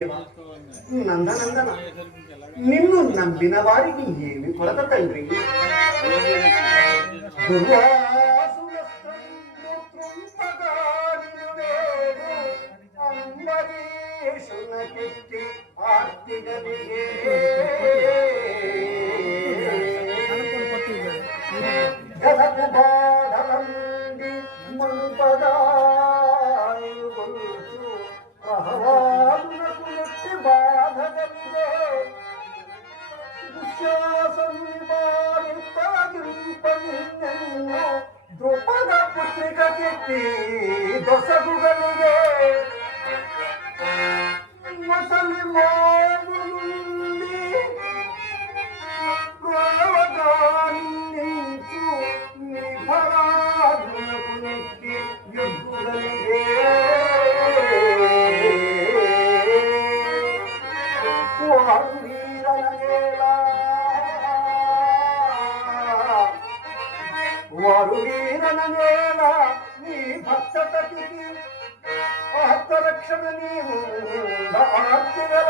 నందనందన నిన్ను నమ్మిన వారికి ఏమి కొరత తండ్రి? ద్రుపద పుత్రిక కెట్టి దొసగుగలిగే మసలి మోగులుండి గోవగానించు నిభరాధునకు నెట్టి యుద్ధుగలిగే వారు వీరనగేలా వారు వీరనగేలా నీ భక్తతకి ఆత్మరక్షణ నీవు ఆర్తిగల